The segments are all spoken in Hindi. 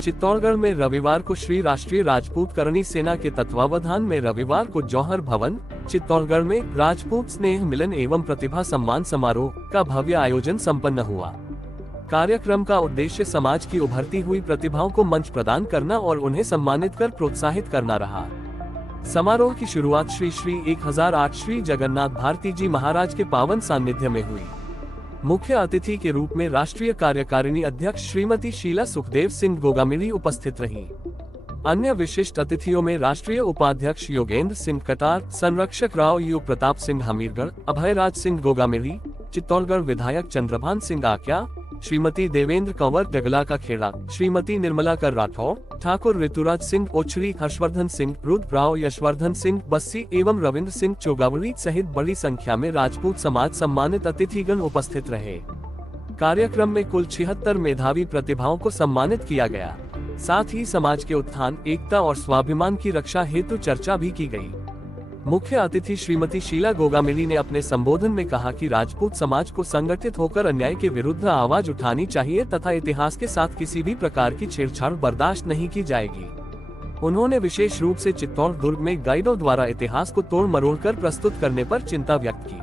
चित्तौड़गढ़ में रविवार को श्री राष्ट्रीय राजपूत करणी सेना के तत्वावधान में रविवार को जौहर भवन चित्तौड़गढ़ में राजपूत स्नेह मिलन एवं प्रतिभा सम्मान समारोह का भव्य आयोजन संपन्न हुआ। कार्यक्रम का उद्देश्य समाज की उभरती हुई प्रतिभाओं को मंच प्रदान करना और उन्हें सम्मानित कर प्रोत्साहित करना रहा। समारोह की शुरुआत श्री 1008 श्री जगन्नाथ भारती जी महाराज के पावन सानिध्य में हुई। मुख्य अतिथि के रूप में राष्ट्रीय कार्यकारिणी अध्यक्ष श्रीमती शीला सुखदेव सिंह गोगामिली उपस्थित रहीं। अन्य विशिष्ट अतिथियों में राष्ट्रीय उपाध्यक्ष योगेंद्र सिंह कटार, संरक्षक राव यू प्रताप सिंह हमीरगढ़, अभयराज सिंह गोगामिली, चित्तौड़गढ़ विधायक चंद्रभान सिंह आक्या, श्रीमती देवेंद्र कंवर डगला का खेड़ा, श्रीमती निर्मला कर राठौर, ठाकुर ऋतुराज सिंह ओछरी, हर्षवर्धन सिंह, रुद्र राव, यशवर्धन सिंह बस्सी एवं रविंद्र सिंह चोगावली सहित बड़ी संख्या में राजपूत समाज सम्मानित अतिथिगण उपस्थित रहे। कार्यक्रम में कुल 76 मेधावी प्रतिभाओं को सम्मानित किया गया। साथ ही समाज के उत्थान, एकता और स्वाभिमान की रक्षा हेतु चर्चा भी की गई। मुख्य अतिथि श्रीमती शीला गोगामिली ने अपने संबोधन में कहा कि राजपूत समाज को संगठित होकर अन्याय के विरुद्ध आवाज उठानी चाहिए तथा इतिहास के साथ किसी भी प्रकार की छेड़छाड़ बर्दाश्त नहीं की जाएगी। उन्होंने विशेष रूप से चित्तौड़ दुर्ग में गाइडों द्वारा इतिहास को तोड़ मरोड़ कर प्रस्तुत करने पर चिंता व्यक्त की।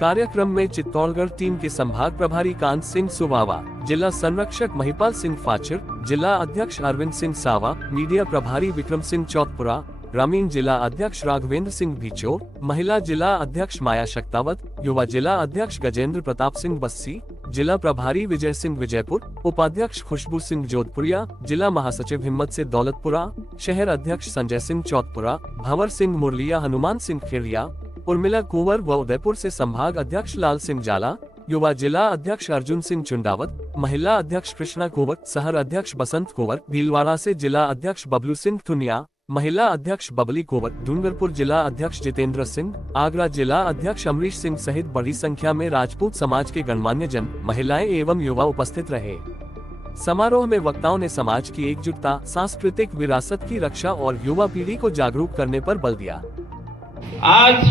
कार्यक्रम में चित्तौड़गढ़ टीम के संभाग प्रभारी कांत सिंह सुवावा, जिला संरक्षक महिपाल सिंह फाचर, जिला अध्यक्ष अरविंद सिंह सावा, मीडिया प्रभारी विक्रम सिंह चौतपुरा, ग्रामीण जिला अध्यक्ष राघवेंद्र सिंह भीचोर, महिला जिला अध्यक्ष माया शक्तावत, युवा जिला अध्यक्ष गजेंद्र प्रताप सिंह बस्सी, जिला प्रभारी विजय सिंह विजयपुर, उपाध्यक्ष खुशबू सिंह जोधपुरिया, जिला महासचिव हिम्मत से दौलतपुरा, शहर अध्यक्ष संजय सिंह चौतपुरा, भंवर सिंह मुरलिया, हनुमान सिंह खेड़िया, उर्मिला कुंवर व उदयपुर से संभाग अध्यक्ष लाल सिंह जाला, युवा जिला अध्यक्ष अर्जुन सिंह चुंडावत, महिला अध्यक्ष कृष्णा कुंवर, शहर अध्यक्ष बसंत कुंवर, भीलवाड़ा से जिला अध्यक्ष बबलू सिंह थुनिया, महिला अध्यक्ष बबली कुंवर, डूंगरपुर जिला अध्यक्ष जितेंद्र सिंह, आगरा जिला अध्यक्ष अमरीश सिंह सहित बड़ी संख्या में राजपूत समाज के गणमान्य जन, महिलाएं एवं युवा उपस्थित रहे। समारोह में वक्ताओं ने समाज की एकजुटता, सांस्कृतिक विरासत की रक्षा और युवा पीढ़ी को जागरूक करने पर बल दिया। आज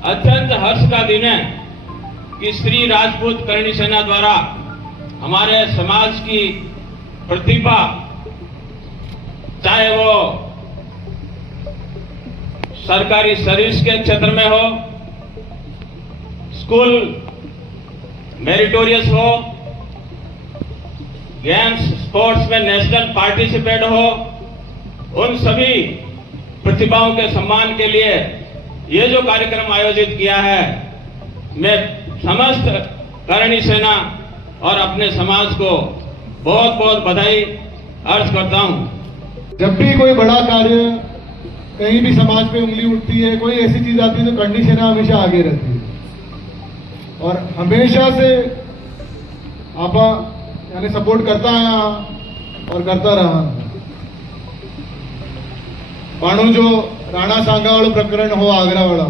अत्यंत हर्ष का दिन है कि श्री राजपूत करणी सेना द्वारा हमारे समाज की प्रतिभा, चाहे वो सरकारी सर्विस के क्षेत्र में हो, स्कूल मेरिटोरियस हो, गेम्स स्पोर्ट्स में नेशनल पार्टिसिपेट हो, उन सभी प्रतिभाओं के सम्मान के लिए ये जो कार्यक्रम आयोजित किया है, मैं समस्त करणी सेना और अपने समाज को बहुत बहुत बधाई अर्ज करता हूं। जब भी कोई बड़ा कार्य, कहीं भी समाज पे उंगली उठती है, कोई ऐसी चीज आती है तो करणी सेना हमेशा आगे रहती है और हमेशा से आपा यानी सपोर्ट करता आया और करता रहा। पाणु जो राणा सांगा वाला प्रकरण हो, आगरा वाला,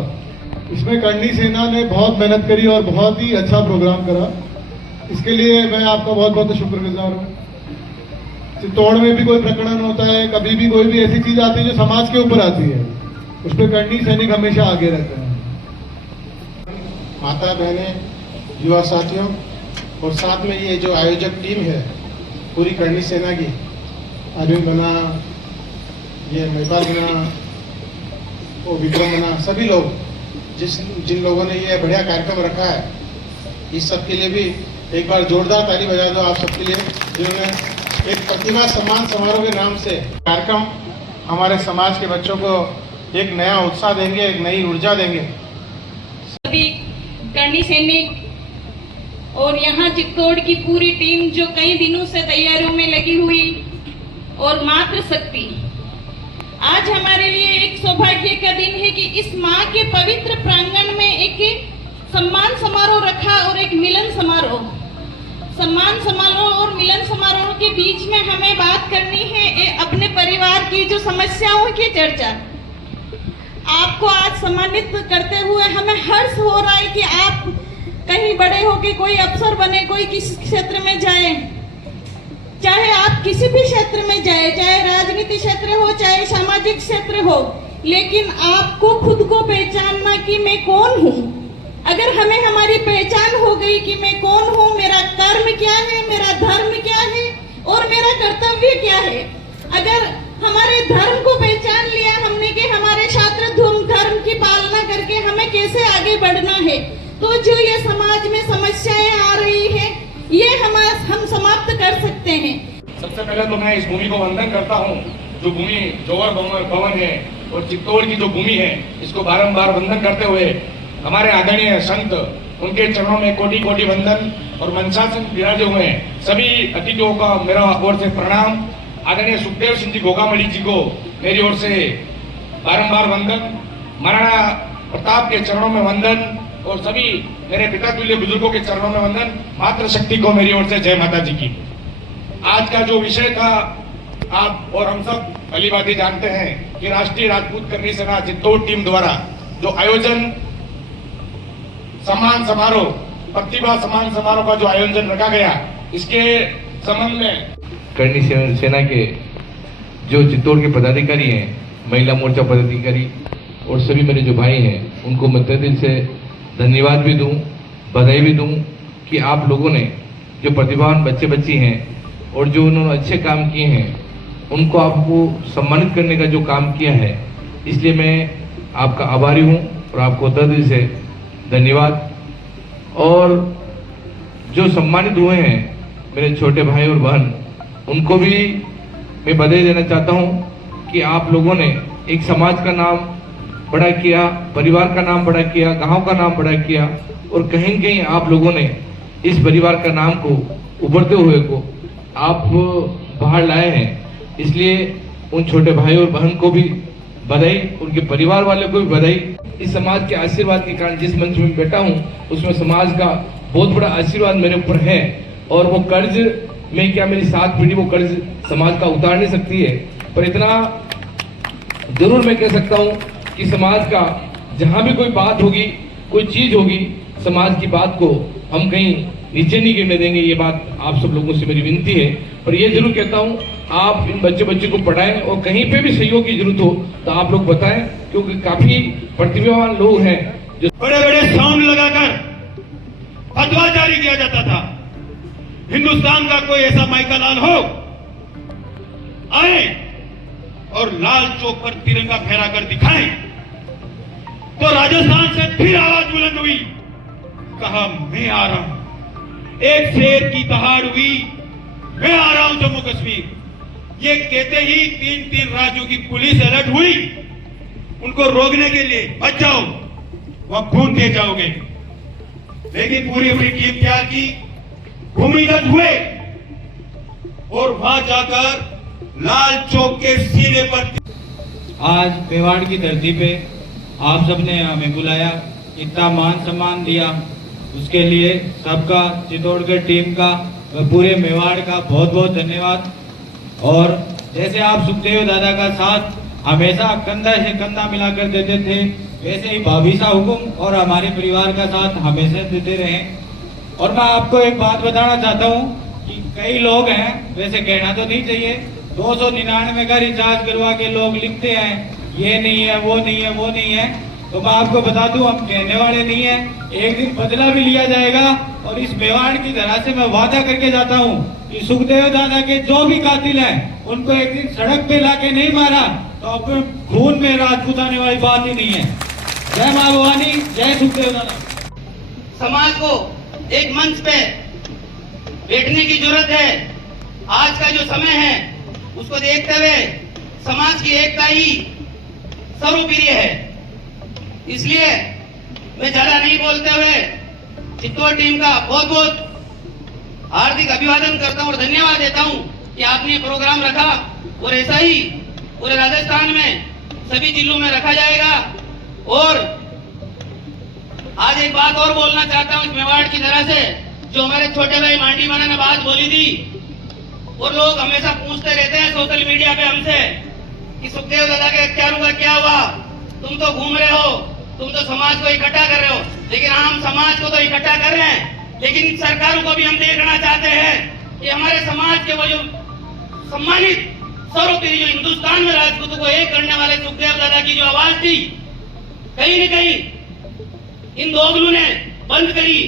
इसमें करणी सेना ने बहुत मेहनत करी और बहुत ही अच्छा प्रोग्राम करा। इसके लिए मैं आपका बहुत बहुत शुक्रगुजार हूँ। चित्तौड़ में भी कोई प्रकरण होता है, कभी भी कोई भी ऐसी चीज आती है जो समाज के ऊपर आती है, उस पर करणी सैनिक हमेशा आगे रहते हैं। माता बहने, युवा साथियों और साथ में ये जो आयोजक टीम है पूरी करणी सेना की, अरविंद बना, ये महिपाल बना, वो विक्रम बना, सभी लोग जिन लोगों ने ये बढ़िया कार्यक्रम रखा है, इस सब के लिए भी एक बार जोरदार ताली बजा दो आप सबके लिए, जिन्होंने एक प्रतिभा सम्मान समारोह के नाम से कार्यक्रम हमारे समाज के बच्चों को एक नया उत्साह देंगे, एक नई ऊर्जा देंगे। सभी करणी सैनिक और यहाँ चित्तौड़ की पूरी टीम जो कई दिनों से तैयारियों में लगी हुई और मातृशक्ति, आज हमारे लिए एक सौभाग्य का दिन है कि इस माँ के पवित्र प्रांगण में एक सम्मान समारोह रखा और एक मिलन समारोह। सम्मान समारोह और मिलन समारोह के बीच में हमें बात करनी है अपने परिवार की जो समस्याओं की चर्चा। आपको आज सम्मानित करते हुए हमें हर्ष हो रहा है कि आप कहीं बड़े हो के कोई अफसर बने, कोई किस क्षेत्र में जाए, चाहे आप किसी भी क्षेत्र में जाए, चाहे राजनीति क्षेत्र हो, चाहे सामाजिक क्षेत्र हो, लेकिन आपको खुद को पहचानना कि मैं कौन हूँ। अगर हमें हमारी पहचान हो गई कि मैं कौन हूँ, मेरा कर्म क्या है, मेरा धर्म क्या है और मेरा कर्तव्य क्या है। अगर हमारे धर्म को पहचान लिया हमने कि हमारे छात्र धर्म की पालना करके हमें कैसे आगे बढ़ना है, तो जो ये समाज में समस्याएं आ रही है ये हम समाप्त कर सकते हैं। सबसे पहले तो मैं इस भूमि को वंदन करता हूँ, जो भूमि जौहर भवन है और चित्तौड़ की जो भूमि है, इसको बारंबार वंदन करते हुए हमारे आदरणीय संत उनके चरणों में कोटि कोटि वंदन और मनशासन विराजे हुए हैं। सभी अतिथियों का मेरा ओर से प्रणाम। आदरणीय सुखदेव सिंह जी गोगामड़ी जी को मेरी ओर से बारंबार वंदन, महाराणा प्रताप के चरणों में वंदन और सभी मेरे पिता तुल्य बुजुर्गों के चरणों में वंदन। मातृशक्ति को मेरी ओर से जय माता जी की। आज का जो विषय था, आप और हम सब भली भांति जानते हैं कि राष्ट्रीय राजपूत करनी सेना चित्तौड़ टीम द्वारा जो आयोजन सम्मान समारोह, प्रतिभा सम्मान समारोह का जो आयोजन रखा गया, इसके संबंध में करनी सेना के जो चित्तौड़ के पदाधिकारी हैं, महिला मोर्चा पदाधिकारी और सभी मेरे जो भाई हैं, उनको मैं तहे दिल से धन्यवाद भी दूं, बधाई भी दूं कि आप लोगों ने जो प्रतिभावान बच्चे बच्ची हैं और जो उन्होंने अच्छे काम किए हैं, उनको आपको सम्मानित करने का जो काम किया है, इसलिए मैं आपका आभारी हूं और आपको तहे दिल से धन्यवाद। और जो सम्मानित हुए हैं मेरे छोटे भाई और बहन, उनको भी मैं बधाई देना चाहता हूं कि आप लोगों ने एक समाज का नाम बड़ा किया, परिवार का नाम बड़ा किया, गांव का नाम बड़ा किया और कहीं न कहीं आप लोगों ने इस परिवार का नाम को, उभरते हुए को आप बाहर लाए हैं। इसलिए उन छोटे भाई और बहन को भी बधाई, उनके परिवार वालों को भी बधाई। इस समाज के आशीर्वाद के कारण जिस मंच में बैठा हूं, उसमें समाज का बहुत बड़ा आशीर्वाद मेरे ऊपर है और वो कर्ज में क्या मेरी 7 पीढ़ी वो कर्ज समाज का उतार नहीं सकती है, पर इतना जरूर मैं कह सकता हूं कि समाज का जहां भी कोई बात होगी, कोई चीज होगी, समाज की बात को हम कहीं नीचे नहीं गिरने देंगे। ये बात आप सब लोगों से मेरी विनती है। पर ये जरूर कहता हूं, आप इन बच्चे को पढ़ाएं और कहीं पे भी सहयोग की जरूरत हो तो आप लोग बताएं, क्योंकि काफी प्रतिभावान लोग हैं जो बड़े बड़े साउंड लगाकर फतवा जारी किया जाता था। हिंदुस्तान का कोई ऐसा माइकालाल हो आए और लाल चौक पर तिरंगा फहरा कर दिखाएं, तो राजस्थान से फिर आवाज बुलंद हुई, कहा मैं आ रहा हूं। एक शेर की दहाड़ हुई, मैं आ रहा हूं जम्मू कश्मीर। ये कहते ही 3 राज्यों की पुलिस अलर्ट हुई, उनको रोकने के लिए बच जाओ, वह खून दे जाओगे। लेकिन पूरी अपनी टीम क्या की, भूमिगत हुए और वहां जाकर लाल चौक के सीने पर। आज मेवाड़ की धरती पे आप सबने हमें बुलाया, इतना मान सम्मान दिया, उसके लिए सबका, चित्तौड़गढ़ टीम का, पूरे मेवाड़ का बहुत बहुत धन्यवाद। और जैसे आप सुखदेव दादा का साथ हमेशा कंधा से कंधा मिलाकर देते थे, वैसे ही भाभी सा हुकुम और हमारे परिवार का साथ हमेशा देते रहें। और मैं आपको एक बात बताना चाहता हूँ कि कई लोग हैं, वैसे कहना तो नहीं चाहिए, 299 का रिचार्ज करवा के लोग लिखते हैं ये नहीं है, वो नहीं है, वो नहीं है। तो मैं आपको बता दूं, हम कहने वाले नहीं है, एक दिन बदला भी लिया जाएगा। और इस मेवाड़ की तरह से मैं वादा करके जाता हूं कि सुखदेव दादा के जो भी कातिल हैं, उनको एक दिन सड़क पे लाके नहीं मारा तो अपने खून में राजपूत आने वाली बात ही नहीं है। जय मां भवानी, जय सुखदेव दादा। समाज को एक मंच पे बैठने की जरूरत है। आज का जो समय है उसको देखते हुए समाज की एकता ही सर्वप्रिय है। इसलिए मैं ज्यादा नहीं बोलते हुए चित्तौड़ टीम का बहुत बहुत हार्दिक अभिवादन करता हूं और धन्यवाद देता हूं कि आपने ये प्रोग्राम रखा और ऐसा ही पूरे राजस्थान में सभी जिलों में रखा जाएगा। और आज एक बात और बोलना चाहता हूं, इस मेवाड़ की तरह से जो हमारे छोटे भाई मांडी माना ने बात बोली थी, और लोग हमेशा पूछते रहते हैं सोशल मीडिया पे हमसे कि सुखदेव दादा के हत्यारों का क्या हुआ, तुम तो घूम रहे हो, तुम तो समाज को इकट्ठा कर रहे हो। लेकिन हम समाज को तो इकट्ठा कर रहे हैं, लेकिन सरकारों को भी हम देखना चाहते हैं कि हमारे समाज के वो जो सम्मानित सर्वोपरि जो हिंदुस्तान में राजपूतों को एक करने वाले सुखदेव दादा की जो आवाज थी, कहीं न कहीं इन दोगलों ने बंद करी।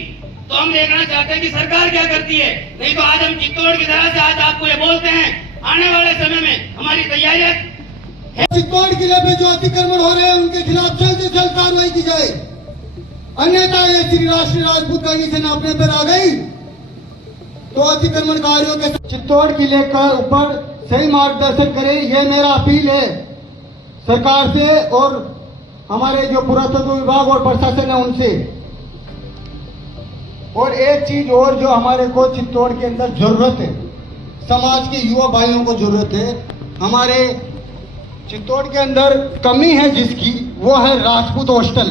तो हम देखना चाहते हैं कि सरकार क्या करती है। नहीं तो आज हम चित्तौड़ की तरह से आज आपको ये बोलते हैं, आने वाले समय में हमारी तैयारियां चित्तौड़ किले पे जो अतिक्रमण हो रहे हैं उनके खिलाफ जल्द से जल्द कार्रवाई की जाए, अन्यथा ये श्री राष्ट्रीय राजपूत करनी सेना अपने पर आ गई तो अतिक्रमणकारियों के चित्तौड़ किले का ऊपर सही मार्गदर्शन करें, ये मेरा अपील है सरकार से और हमारे जो पुरातत्व विभाग और प्रशासन है उनसे। और एक चीज और जो हमारे को चित्तौड़ के अंदर जरूरत है, समाज के युवा भाइयों को जरूरत है, हमारे चित्तौड़ के अंदर कमी है जिसकी, वो है राजपूत हॉस्टल।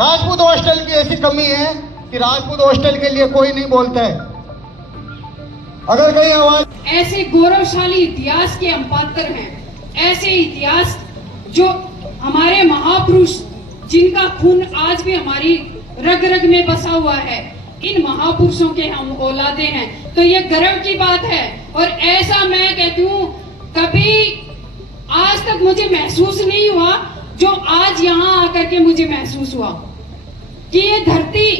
राजपूत हॉस्टल की ऐसी कमी है कि राजपूत हॉस्टल के लिए कोई नहीं बोलता है। अगर कहीं आवाज, ऐसे गौरवशाली इतिहास के हम पात्र हैं, ऐसे इतिहास जो हमारे महापुरुष जिनका खून आज भी हमारी रग रग में बसा हुआ है, इन महापुरुषों के हम औलादे हैं, तो ये गर्व की बात है। और ऐसा मैं कहती हूँ कभी आज तक मुझे महसूस नहीं हुआ जो आज यहाँ आकर के मुझे महसूस हुआ कि ये धरती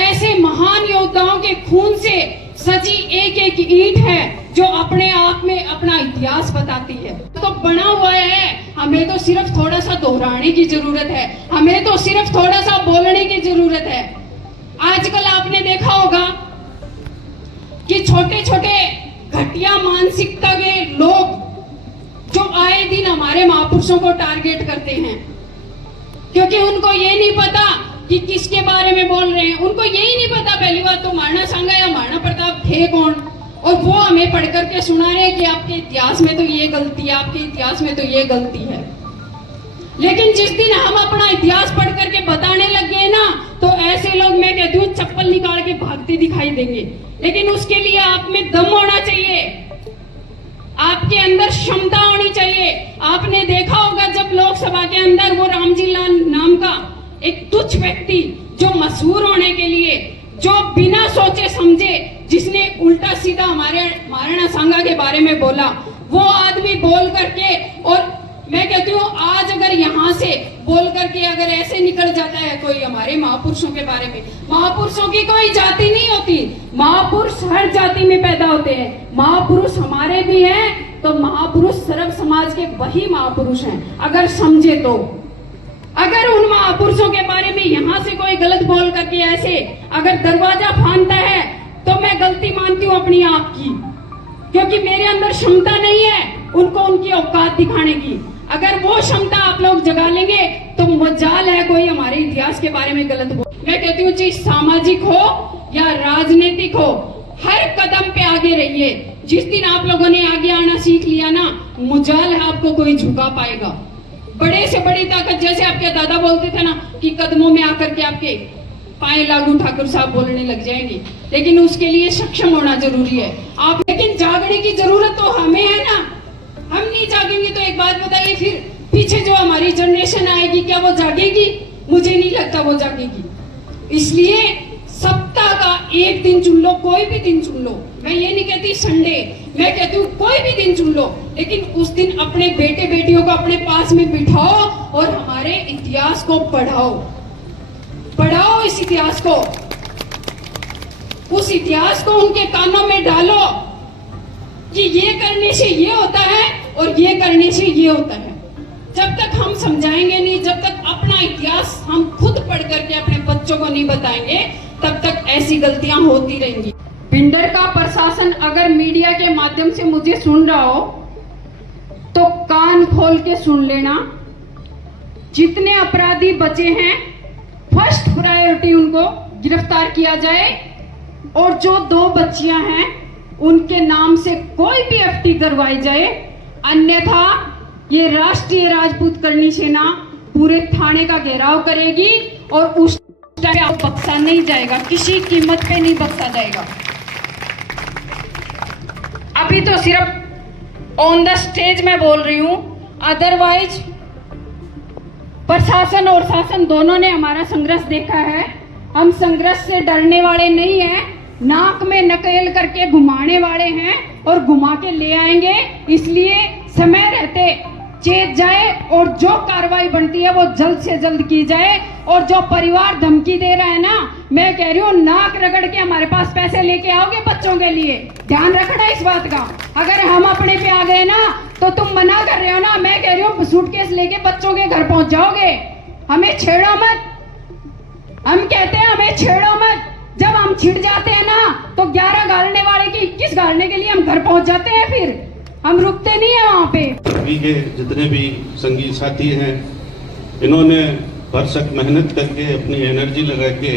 ऐसे महान योद्धाओं के खून से सजी एक एक ईंट है जो अपने आप में अपना इतिहास बताती है। तो बना हुआ है, हमें तो सिर्फ थोड़ा सा दोहराने की जरूरत है, हमें तो सिर्फ थोड़ा सा बोलने की जरूरत है। आजकल आपने देखा होगा कि छोटे छोटे घटिया मानसिकता के लोग जो आए दिन हमारे महापुरुषों को टारगेट करते हैं, क्योंकि उनको ये नहीं पता कि किसके बारे में बोल रहे हैं। उनको यही नहीं पता पहली बात तो महाराणा सांगा या महाराणा प्रताप थे कौन, और वो हमें पढ़ करके सुना रहे हैं कि आपके इतिहास में तो ये गलती है, आपके इतिहास में तो ये गलती है। लेकिन जिस दिन हम अपना इतिहास पढ़ करके बताने लग गए ना, तो ऐसे लोग मैं कहती हूँ चप्पल निकाल के भागते दिखाई देंगे। लेकिन उसके लिए आप में दम होना चाहिए, आपके अंदर क्षमता होनी चाहिए। आपने देखा होगा जब लोकसभा के अंदर वो रामजी लाल नाम का एक तुच्छ व्यक्ति जो मशहूर होने के लिए, जो बिना सोचे समझे, जिसने उल्टा सीधा हमारे महाराणा सांगा के बारे में बोला, वो आदमी बोल करके, और मैं कहती हूँ आज अगर यहाँ से बोल करके अगर ऐसे निकल जाता है कोई हमारे महापुरुषों के बारे में, महापुरुषों की कोई जाति नहीं होती, महापुरुष हर जाति में पैदा होते हैं। महापुरुष हमारे भी हैं तो महापुरुष सर्व समाज के वही महापुरुष हैं, अगर समझे तो। अगर उन महापुरुषों के बारे में यहाँ से कोई गलत बोल करके ऐसे अगर दरवाजा फांदता है तो मैं गलती मानती हूँ अपनी आप की, क्योंकि मेरे अंदर क्षमता नहीं है उनको उनकी औकात दिखाने की। अगर वो क्षमता आप लोग जगा लेंगे तो मजाल है कोई हमारे इतिहास के बारे में गलत बोल। मैं कहती हूँ चाहे सामाजिक हो या राजनीतिक हो, हर कदम पे आगे रहिए। जिस दिन आप लोगों ने आगे आना सीख लिया ना, मजाल है आपको कोई झुका पाएगा। बड़े से बड़ी ताकत, जैसे आपके दादा बोलते थे ना कि कदमों में आकर के आपके पाए लागू ठाकुर साहब बोलने लग जाएंगे, लेकिन उसके लिए सक्षम होना जरूरी है आप। लेकिन जागने की जरूरत तो हमें है ना, हम नहीं जागेंगे तो एक बात बताइए फिर पीछे जो हमारी जनरेशन आएगी क्या वो जागेगी? मुझे नहीं लगता वो जागेगी। इसलिए सप्ताह का एक दिन चुन लो, कोई भी दिन चुन लो। मैं ये नहीं कहती संडे, मैं कहती हूँ कोई भी दिन चुन लो, लेकिन उस दिन अपने बेटे बेटियों को अपने पास में बिठाओ और हमारे इतिहास को पढ़ाओ, पढ़ाओ इस इतिहास को, उस इतिहास को उनके कानों में डालो कि ये करने से ये होता है और ये करने से ये होता है। जब तक हम समझाएंगे नहीं, जब तक अपना इतिहास हम खुद पढ़ करके अपने बच्चों को नहीं बताएंगे, तब तक ऐसी गलतियां होती रहेंगी। भिंडर का प्रशासन अगर मीडिया के माध्यम से मुझे सुन रहा हो तो कान खोल के सुन लेना। जितने अपराधी बचे हैं फर्स्ट प्रायोरिटी उनको गिरफ्तार किया जाए, और जो 2 बच्चियां हैं उनके नाम से कोई भी एफटी करवाई जाए, अन्यथा ये राष्ट्रीय राजपूत करनी सेना पूरे थाने का घेराव करेगी और उस टाइम बख्शा नहीं जाएगा, किसी कीमत पे नहीं बख्शा जाएगा। अभी तो सिर्फ ऑन द स्टेज में बोल रही हूं, अदरवाइज प्रशासन और शासन दोनों ने हमारा संघर्ष देखा है। हम संघर्ष से डरने वाले नहीं हैं, नाक में नकेल करके घुमाने वाले हैं और घुमा के ले आएंगे। इसलिए समय रहते चेत जाए और जो कार्रवाई बनती है वो जल्द से जल्द की जाए। और जो परिवार धमकी दे रहा है ना, मैं कह रही हूँ नाक रगड़ के हमारे पास पैसे लेके आओगे बच्चों के लिए, ध्यान रखना इस बात का। अगर हम अपने पे आ गए ना तो तुम मना कर रहे हो ना, मैं कह रही हूँ सूटकेस लेके बच्चों के घर पहुंच जाओगे। हमें छेड़ो मत, हम कहते हैं हमें छेड़ो मत। जब हम छिड़ जाते हैं ना तो 11 गालने वाले की 21 गालने के लिए हम घर पहुंच जाते हैं, फिर हम रुकते नहीं है वहां पे। अभी के जितने भी संगीत साथी हैं, इन्होंने भरसक मेहनत करके अपनी एनर्जी लगा के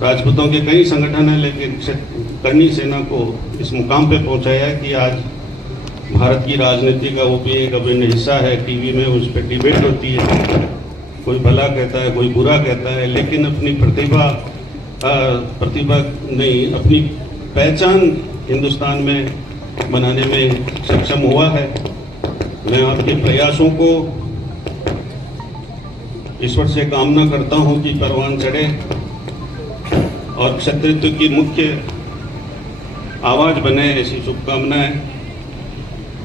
राजपूतों के कई संगठन हैं, लेकिन करनी सेना को इस मुकाम पे पहुंचाया कि आज भारत की राजनीति का वो भी एक अभिन्न हिस्सा है। टीवी में उस पर डिबेट होती है, कोई भला कहता है, कोई बुरा कहता है, लेकिन अपनी प्रतिभा नहीं, अपनी पहचान हिंदुस्तान में बनाने में सक्षम हुआ है। मैं आपके प्रयासों को ईश्वर से कामना करता हूं कि परवान चढ़े और क्षत्रित्व की मुख्य आवाज बने, ऐसी शुभकामनाएं।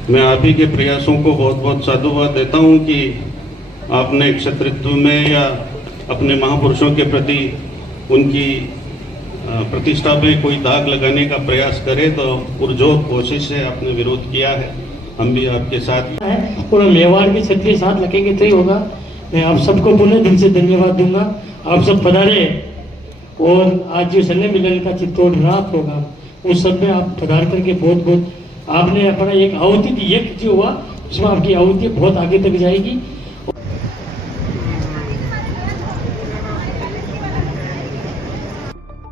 मैं आप ही के प्रयासों को बहुत बहुत साधुवाद देता हूं कि आपने क्षत्रित्व में या अपने महापुरुषों के प्रति उनकी प्रतिष्ठा में कोई दाग लगाने का प्रयास करे तो पुरजोर कोशिश से आपने विरोध किया है। हम भी आपके साथ हैं और मेवाड़ के क्षत्रिय साथ लगेंगे तो ही होगा। मैं आप सबको पुनः दिल से धन्यवाद दूंगा। आप सब पधारे और आज जो सन्ने मिलन का चित्तौड़ रात होगा उस सब में आप पधार करके बहुत आपने अपना एक आहुति दी, एक जो हुआ उसमें आपकी आहुति बहुत आगे तक जाएगी।